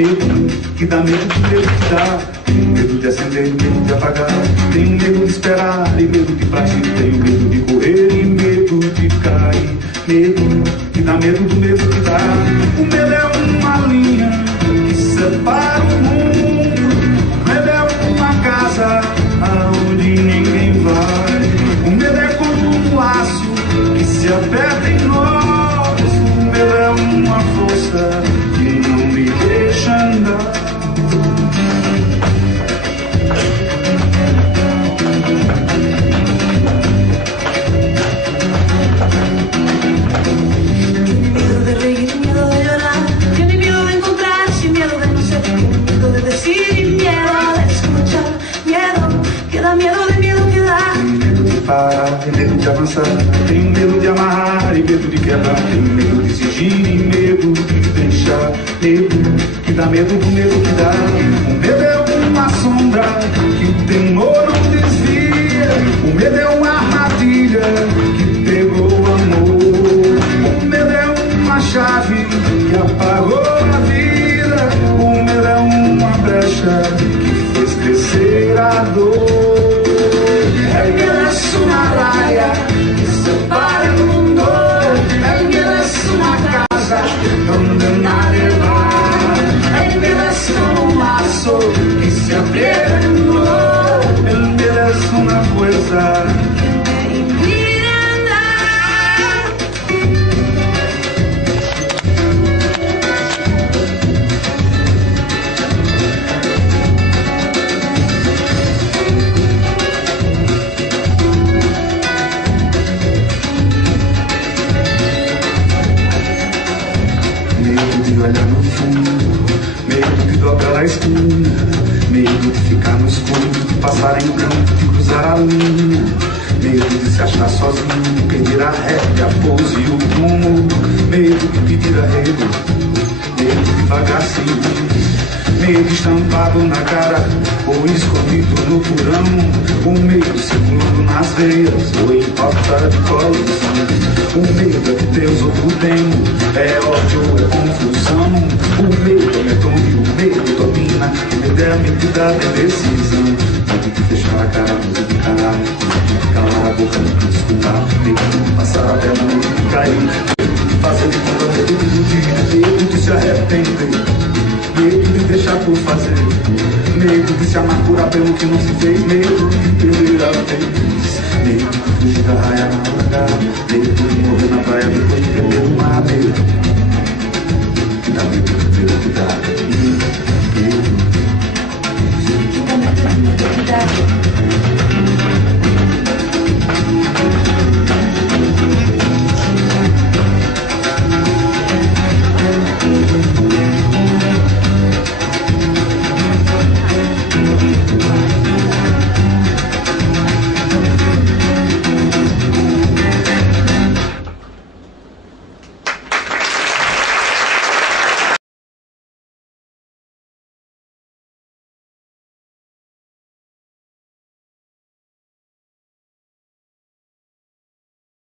Medo que dá medo do medo que dá. Tenho medo de acender e medo de apagar. Tenho medo de esperar e medo de partir. Tenho medo de correr e medo de cair. Medo que dá medo do medo que dá. O medo é uma linha que separa o mundo. O medo é uma casa aonde ninguém vai. O medo é como um laço que se aperta em nós. O medo é uma força que não me deixa andar. Miedo de reír, miedo de llorar, tiene miedo de encontrarse, miedo de no ser, miedo de decir y miedo de escuchar, miedo que da miedo de miedo que da. Tenho medo de parar e medo de avançar. Tenho medo de amarrar e medo de quebrar. Tenho medo de exigir e medo de deixar. Medo que dá medo do medo que dá. O medo é uma sombra que o temor não desvia. O medo é uma armadilha que pegou o amor. O medo é uma chave que apagou a vida. O medo é uma brecha que fez crescer a dor. El miedo es una raya que separa el mundo. El miedo es una casa donde nadie va. El miedo es como un lazo que se aprieta en dolor. El miedo es una fuerza que me impide andar. Medo de olhar no fundo, medo de dobrar a esquina, medo de ficar no escuro, de passar em branco, de cruzar a linha, medo de se achar sozinho, de perder a régua, a pose e o rumo, medo de pedir arrego, medo de vagar sem luz, medo estampado na cara ou escondido no porão, o medo circulando nas veias ou em falta de colisão. O medo é que Deus outro demo, é ódio, é confusão. O medo é medonho, o medo domina. O medo é a medida da decisão. Medo de fechar a cara, medo de encarar, medo de calar a boca, medo de escutar, medo de passar a perna, medo de cair, medo de fazer de conta, medo de iludir, medo de se arrepender, medo de deixar por fazer, medo de se amargurar pelo que não se fez, medo de perder a vez, medo de fugir da raia na largada, medo de morrer na praia depois de perder o mar, medo que dá medo do medo que dá.